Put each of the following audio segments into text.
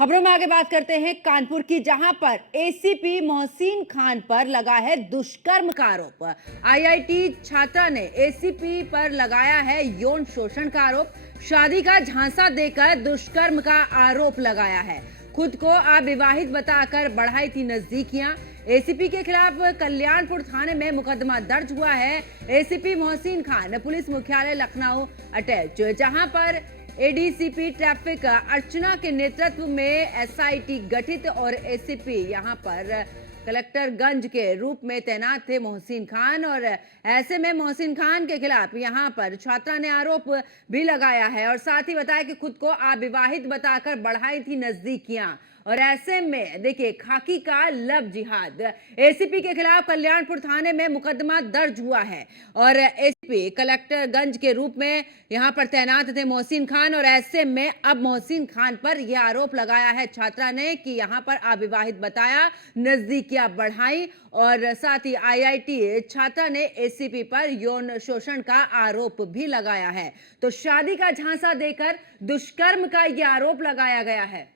खबरों में आगे बात करते हैं कानपुर की, जहां पर एसीपी मोहसिन खान पर लगा है दुष्कर्म का आरोप। आईआईटी छात्रा ने एसीपी पर लगाया है यौन शोषण का आरोप। शादी का झांसा देकर दुष्कर्म का आरोप लगाया है। खुद को अविवाहित बताकर बढ़ाई थी नजदीकियां। एसीपी के खिलाफ कल्याणपुर थाने में मुकदमा दर्ज हुआ है। एसीपी मोहसिन खान पुलिस मुख्यालय लखनऊ अटैच, जहां पर एडीसीपी ट्रैफिक अर्चना के नेतृत्व में एसआईटी गठित और एसीपी यहां पर कलेक्टरगंज के रूप में तैनात थे मोहसिन खान। और ऐसे में मोहसिन खान के खिलाफ यहां पर छात्रा ने आरोप भी लगाया है और साथ ही बताया कि खुद को अविवाहित बताकर बढ़ाई थी नजदीकियां। और ऐसे में देखिए, खाकी का लव जिहाद। एसीपी के खिलाफ कल्याणपुर थाने में मुकदमा दर्ज हुआ है और एसीपी कलेक्टरगंज के रूप में यहां पर तैनात थे मोहसिन खान। और ऐसे में अब मोहसिन खान पर यह आरोप लगाया है छात्रा ने कि यहां पर अविवाहित बताया, नजदीकियां बढ़ाई। और साथ ही आईआईटी छात्रा ने एसीपी पर यौन शोषण का आरोप भी लगाया है। तो शादी का झांसा देकर दुष्कर्म का यह आरोप लगाया गया है।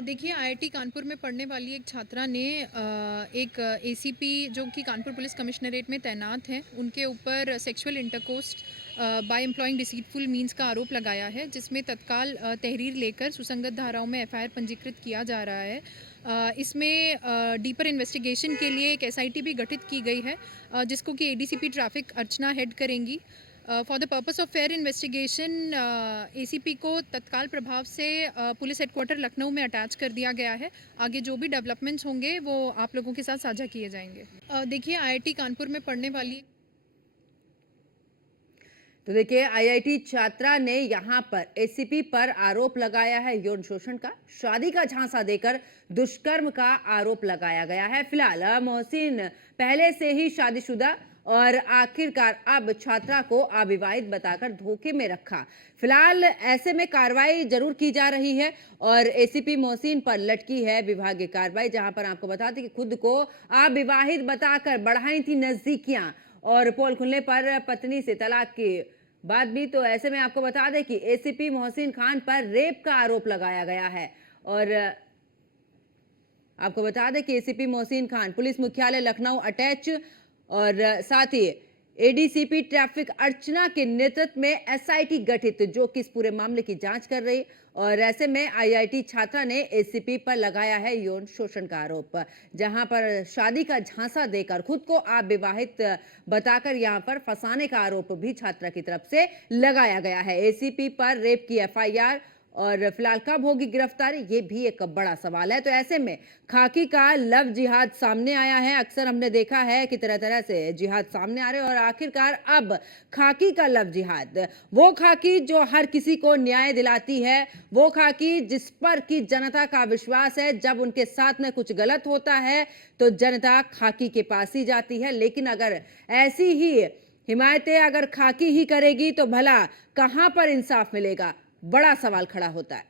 देखिए, आईआईटी कानपुर में पढ़ने वाली एक छात्रा ने एक एसीपी जो कि कानपुर पुलिस कमिश्नरेट में तैनात हैं, उनके ऊपर sexual intercourse by employing deceitful means का आरोप लगाया है, जिसमें तत्काल तहरीर लेकर सुसंगत धाराओं में एफआईआर पंजीकृत किया जा रहा है। इसमें डीपर इन्वेस्टिगेशन के लिए एक एसआईटी भी गठित की गई है, जिसको कि एडीसीपी ट्रैफिक अर्चना हेड करेंगी। For the purpose of fair investigation ACP को तत्काल प्रभाव से पुलिस हेडक्वार्टर लखनऊ में अटैच कर दिया गया है। आगे जो भी डेवलपमेंट्स होंगे वो आप लोगों के साथ साझा किए जाएंगे। देखिए, आईआईटी कानपुर में पढ़ने वाली तो देखिए, आईआईटी छात्रा ने यहां पर एसीपी पर आरोप लगाया है यौन शोषण का। शादी का झांसा देकर दुष्कर्म का आरोप लगाया गया है। फिलहाल मोहसिन पहले से ही शादीशुदा और आखिरकार अब छात्रा को अविवाहित बताकर धोखे में रखा। फिलहाल ऐसे में कार्रवाई जरूर की जा रही है और एसीपी मोहसिन पर लटकी है विभागीय कार्रवाई, जहां पर आपको बता दें कि खुद को अविवाहित बताकर बढ़ाई थी नजदीकियां और पोल खुलने पर पत्नी से तलाक की बात भी। तो ऐसे में आपको बता दें कि एसीपी मोहसिन खान पर रेप का आरोप लगाया गया है। और आपको बता दें कि एसीपी मोहसिन खान पुलिस मुख्यालय लखनऊ अटैच और साथ ही एडीसीपी ट्रैफिक अर्चना के नेतृत्व में एसआईटी गठित, जो कि इस पूरे मामले की जांच कर रही। और ऐसे में आईआईटी छात्रा ने एसीपी पर लगाया है यौन शोषण का आरोप, जहां पर शादी का झांसा देकर खुद को अविवाहित बताकर यहां पर फंसाने का आरोप भी छात्रा की तरफ से लगाया गया है। एसीपी पर रेप की एफआईआर और फिलहाल कब होगी गिरफ्तारी, ये भी एक बड़ा सवाल है। तो ऐसे में खाकी का लव जिहाद सामने आया है। अक्सर हमने देखा है कि तरह तरह से जिहाद सामने आ रहे हैं और आखिरकार अब खाकी का लव जिहाद, वो खाकी जो हर किसी को न्याय दिलाती है, वो खाकी जिस पर की जनता का विश्वास है। जब उनके साथ में कुछ गलत होता है तो जनता खाकी के पास ही जाती है। लेकिन अगर ऐसी ही हिमायतें अगर खाकी ही करेगी तो भला कहां पर इंसाफ मिलेगा, बड़ा सवाल खड़ा होता है।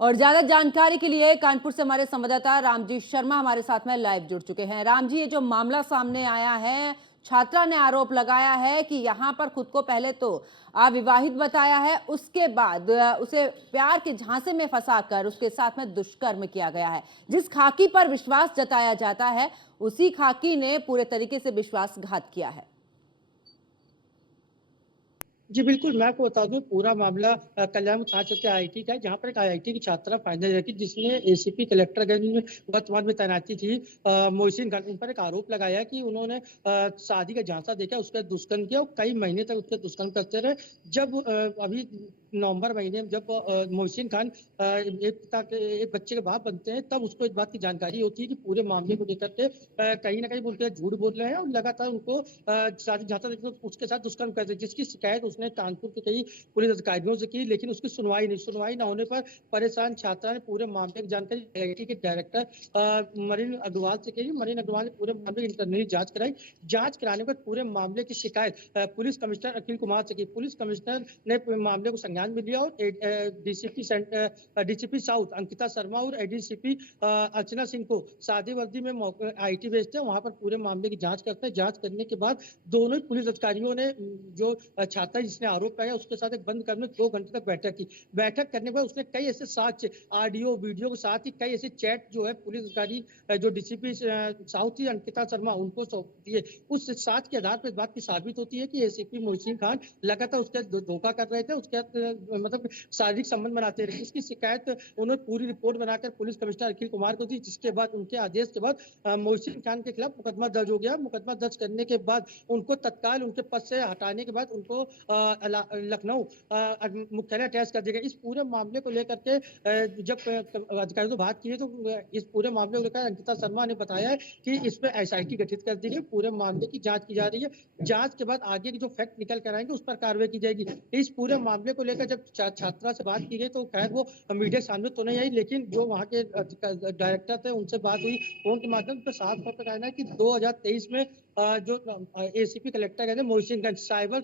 और ज्यादा जानकारी के लिए कानपुर से हमारे संवाददाता रामजी शर्मा हमारे साथ में लाइव जुड़ चुके हैं। रामजी, ये जो मामला सामने आया है, छात्रा ने आरोप लगाया है कि यहां पर खुद को पहले तो अविवाहित बताया है, उसके बाद उसे प्यार के झांसे में फंसाकर उसके साथ में दुष्कर्म किया गया है। जिस खाकी पर विश्वास जताया जाता है, उसी खाकी ने पूरे तरीके से विश्वासघात किया है। जी, बिल्कुल, मैं आपको बता दूँ पूरा मामला कल्याण थाना क्षेत्र के आईआईटी का है, जहाँ पर एक आईआईटी की छात्रा फाइनल ईयर की, जिसने एसीपी कलेक्टरगंज में वर्तमान में तैनाती थी, मोहसिन खान, उन पर एक आरोप लगाया कि उन्होंने शादी का झांसा देकर उस पर दुष्कर्म किया और कई महीने तक उस पर दुष्कर्म करते रहे। जब अभी नवंबर महीने में जब मोहसिन खान एक बच्चे के बाप बनते हैं, तब उसको इस बात की जानकारी होती है कि पूरे मामले को लेकर के कहीं ना कहीं बोलते हैं झूठ बोल रहे हैं और लगातार उनको शादी झांसा देकर उसके साथ दुष्कर्म करते हैं, जिसकी शिकायत उसने कानपुर के कई पुलिस अधिकारियों से की, लेकिन उसकी सुनवाई ना होने पर परेशान छात्रा ने पूरे मामले की जानकारी आईआईटी के डायरेक्टर मरीन अग्रवाल से की। मरीन अग्रवाल ने पूरे मामले की इंटरनली जांच कराई। जांच कराने पर पूरे मामले की शिकायत पुलिस कमिश्नर अखिल कुमार से की। पुलिस कमिश्नर ने मामले को संज्ञान में लिया और डीसीपी साउथ अंकिता शर्मा और एडीसीपी अर्चना सिंह को सादी वर्दी में आईटी भेजते हैं। वहां पर पूरे मामले की जांच करते हैं। जांच करने के बाद दोनों ही पुलिस अधिकारियों ने जो छात्रा जिसने आरोप लगाया उसके साथ एक बंद कमरे में 2 घंटे तक बैठक की। बैठक करने के बाद उसने कई ऐसे साक्ष्य ऑडियो वीडियो के साथ ही कई ऐसे चैट जो है पुलिस अधिकारी जो डीसीपी साउथ थी अंकिता शर्मा उनको सौंप दिए। उस साक्ष्य के आधार पर इस बात की साबित होती है कि एसीपी मोहसिन खान लगातार उसके धोखा कर रहे थे, उसके मतलब शारीरिक संबंध बनाते रहे। इसकी शिकायत उन्होंने पूरी रिपोर्ट बनाकर पुलिस कमिश्नर अखिल कुमार को दी, जिसके बाद उनके आदेश के बाद मोहसिन खान के खिलाफ मुकदमा दर्ज हो गया। मुकदमा दर्ज करने के बाद उनको तत्काल उनके पद से हटाने के बाद उनको लखनऊ मुख्यालय अटैच कर दिया गया। इस पूरे मामले को लेकर के जब अधिकारियों से बात की है तो इस पूरे मामले को लेकर अंकिता शर्मा ने बताया है कि इसमें एसआईटी गठित कर दी गई, पूरे मामले की जांच की जा रही है। जांच के बाद आगे की जो फैक्ट निकल कर आएंगे उस पर कार्रवाई की जाएगी। इस पूरे मामले को लेकर जब छात्रा से बात की गई तो खैर वो मीडिया के सामने तो नहीं आई, लेकिन जो वहाँ के डायरेक्टर थे उनसे बात हुई फोन के माध्यम से। साफ तौर पर कहना है कि 2023 में जो एसीपी कलेक्टर है मोहसिन साइबर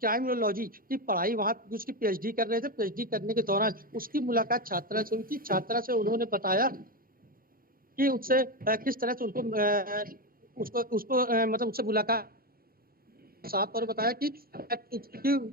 क्राइमिनोलॉजी की पढ़ाई वहाँ उसकी पीएचडी कर रहे थे। पीएचडी करने के दौरान उसकी मुलाकात छात्रा से हुई थी। छात्रा से उन्होंने बताया कि उससे किस तरह से उनको उसको मतलब उससे मुलाकात साफ तौर पर बताया कि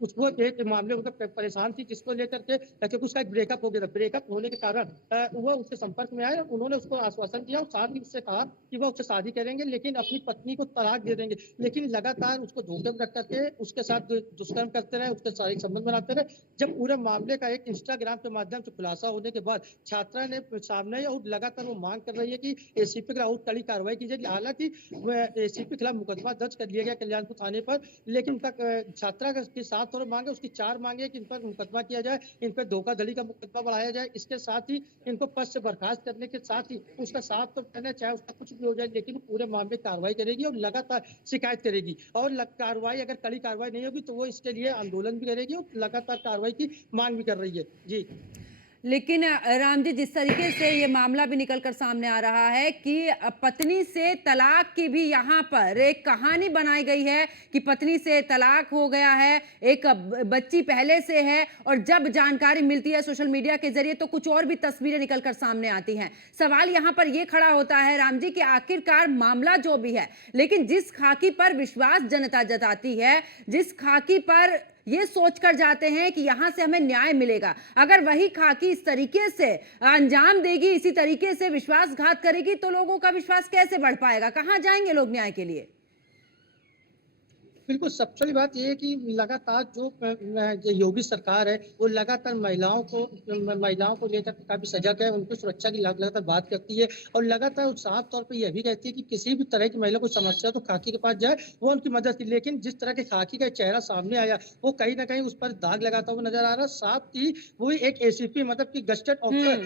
उसको एक मामले में परेशान थी जिसको लेकर के क्योंकि उसका एक ब्रेकअप हो गया था। ब्रेकअप होने के कारण वह उसके संपर्क में आए। उन्होंने उसको आश्वासन दिया और साथ ही उससे कहा कि वह उससे शादी करेंगे लेकिन अपनी पत्नी को तलाक दे देंगे, लेकिन लगातार उसको धोखे में रख करके उसके साथ दुष्कर्म करते रहे, उसके शारीरिक संबंध बनाते रहे। जब पूरे मामले का एक इंस्टाग्राम के माध्यम से खुलासा होने के बाद छात्रा ने सामने और लगातार वो मांग कर रही है कि एसीपी के खिलाफ कड़ी कार्रवाई की जाएगी। हालांकि एसीपी के खिलाफ मुकदमा दर्ज कर लिया गया कल्याणपुर थाने पर, लेकिन उनका छात्रा के साथ और मांगे उसकी 4 मांगे कि इन पर मुकदमा किया जाए, इन पर धोखाधड़ी का मुकदमा बढ़ाया जाए, इसके साथ ही इनको पद से बर्खास्त करने के साथ ही उसका साथ तो कहना चाहे उसका कुछ भी हो जाए लेकिन पूरे मामले कार्रवाई करेगी और लगातार शिकायत करेगी। और कार्रवाई अगर कड़ी कार्रवाई नहीं होगी तो वो इसके लिए आंदोलन भी करेगी और लगातार कार्रवाई की मांग भी कर रही है। जी लेकिन राम जी, जिस तरीके से ये मामला भी निकल कर सामने आ रहा है कि पत्नी से तलाक की भी यहाँ पर एक कहानी बनाई गई है कि पत्नी से तलाक हो गया है, एक बच्ची पहले से है, और जब जानकारी मिलती है सोशल मीडिया के जरिए तो कुछ और भी तस्वीरें निकल कर सामने आती हैं। सवाल यहाँ पर यह खड़ा होता है राम जी कि आखिरकार मामला जो भी है, लेकिन जिस खाकी पर विश्वास जनता जताती है, जिस खाकी पर ये सोचकर जाते हैं कि यहां से हमें न्याय मिलेगा, अगर वही खाकी इस तरीके से अंजाम देगी, इसी तरीके से विश्वासघात करेगी तो लोगों का विश्वास कैसे बढ़ पाएगा? कहां जाएंगे लोग न्याय के लिए? बिल्कुल, सबसे बड़ी बात ये है कि लगातार जो योगी सरकार है वो लगातार महिलाओं को लेकर काफी सजग है, उनकी सुरक्षा की लगातार बात करती है और लगातार साफ तौर पे यह भी कहती है कि किसी भी तरह की महिला को समस्या तो खाकी के पास जाए, वो उनकी मदद की। लेकिन जिस तरह के खाकी का चेहरा सामने आया वो कहीं ना कहीं उस पर दाग लगाता हुआ नजर आ रहा। साथ ही वो एक एसीपी मतलब की गस्टेड ऑफिसर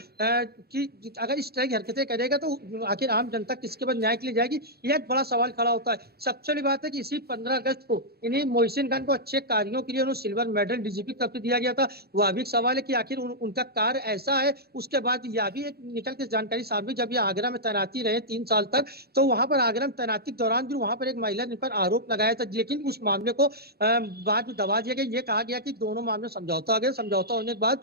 की अगर इस तरह की हरकतें करेगा तो आखिर आम जनता किसके बाद न्याय के लिए जाएगी, यह एक बड़ा सवाल खड़ा होता है। सबसे बड़ी बात है कि इसी 15 अगस्त को इन्हीं मोहसिन खान को अच्छे कार्यों के लिए उन्हें सिल्वर मेडल डीजीपी की तरफ से दिया गया था। वह भी एक सवाल है कि आखिर उनका कार्य ऐसा है। उसके बाद यह भी एक निकल के जानकारी सामने, जब ये आगरा में तैनाती रहे 3 साल तक, तो वहां पर आगरा में तैनाती के दौरान भी वहां पर एक महिला ने पर आरोप लगाया था, लेकिन उस मामले को बाद में दबा दिया गया। ये कहा गया कि दोनों मामले समझौता हो गया, समझौता होने के बाद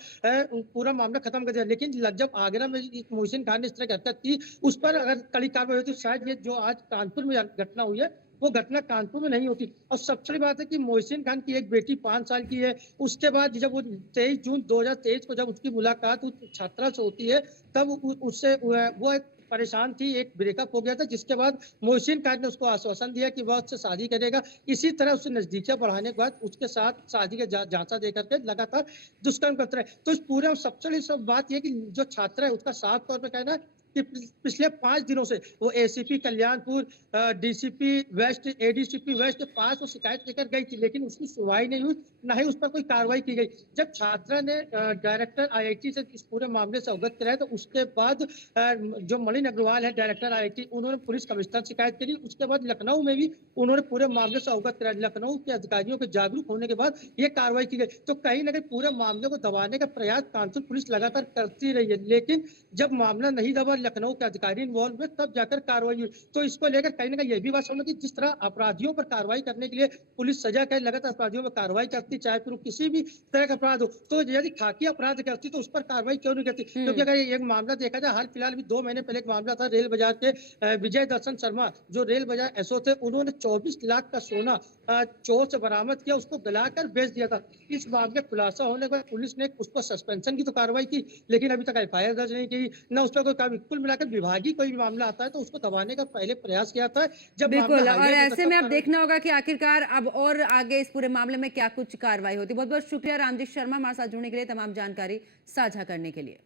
पूरा मामला खत्म कर दिया। लेकिन जब आगरा में मोहसिन खान ने इस तरह की हरकत की उस पर अगर कड़ी कार्रवाई होती शायद ये जो आज कानपुर में घटना हुई है वो घटना कानपुर में नहीं होती। और सबसे बड़ी बात है कि मोहसिन खान की एक बेटी 5 साल की है। उसके बाद जब वो 23 जून 2023 को जब उसकी मुलाकात उस छात्रा से होती है तब उससे वो एक परेशान थी, एक ब्रेकअप हो गया था, जिसके बाद मोहसिन खान ने उसको आश्वासन दिया कि वह उससे शादी करेगा। इसी तरह उससे नजदीकियां बढ़ाने के बाद उसके साथ शादी का जांचा देकर के लगातार दुष्कर्म करते रहे। तो इस पूरे सबसे बड़ी बात यह कि जो छात्रा है उसका साफ तौर पर कहना है कि पिछले 5 दिनों से वो ACP Kalyanpur, DCP west, ADCP west के पास वो शिकायत लेकर गई थी, लेकिन उसकी सुनवाई नहीं हुई, ना ही उस पर कोई कार्रवाई की गई। जब छात्रा ने डायरेक्टर आईआईटी से इस पूरे मामले से अवगत कराया, तो उसके बाद जो मलिन अग्रवाल है डायरेक्टर आईआईटी, उन्होंने पुलिस कमिश्नर शिकायत करी। उसके बाद लखनऊ में भी उन्होंने पूरे मामले से अवगत कराया। लखनऊ के अधिकारियों के जागरूक होने के बाद ये कार्रवाई की गई। तो कहीं ना कहीं पूरे मामले को दबाने का प्रयास कानपुर पुलिस लगातार करती रही है, लेकिन जब मामला नहीं दबा, लखनऊ के अधिकारी इन्वॉल्व हुए, तब जाकर कार्रवाई हुई। तो इसको लेकर कहीं ना कहीं ये भी बात समझ कि जिस तरह अपराधियों पर कार्रवाई करने के लिए पुलिस सजा कर लगातार अपराधियों पर कार्रवाई करती, चाहे फिर वो किसी भी तरह का अपराध हो, तो यदि खाकी अपराध करती तो उस पर कार्रवाई क्यों नहीं करती? क्योंकि अगर एक मामला देखा जाए, हाल फिलहाल भी 2 महीने पहले एक मामला था रेल बाजार के, विजय दर्शन शर्मा जो रेल बाजार एसओ थे, उन्होंने 24 लाख का सोना चोर से बरामद किया, उसको गलाकर बेच दिया था। इस मामले खुलासा होने के बाद पुलिस ने उस पर सस्पेंशन की तो कार्रवाई की, लेकिन अभी तक एफआईआर दर्ज नहीं की, न उस पर कोई कार्रवाई। कुल मिलाकर विभागीय कोई भी मामला आता है तो उसको दबाने का पहले प्रयास किया था। जब मामला बिल्कुल, और हाईवे में ऐसे तब में अब कार्रवाई। देखना होगा कि आखिरकार अब और आगे इस पूरे मामले में क्या कुछ कार्रवाई होती है। बहुत बहुत शुक्रिया रामजीत शर्मा हमारे साथ जुड़ने के लिए, तमाम जानकारी साझा करने के लिए।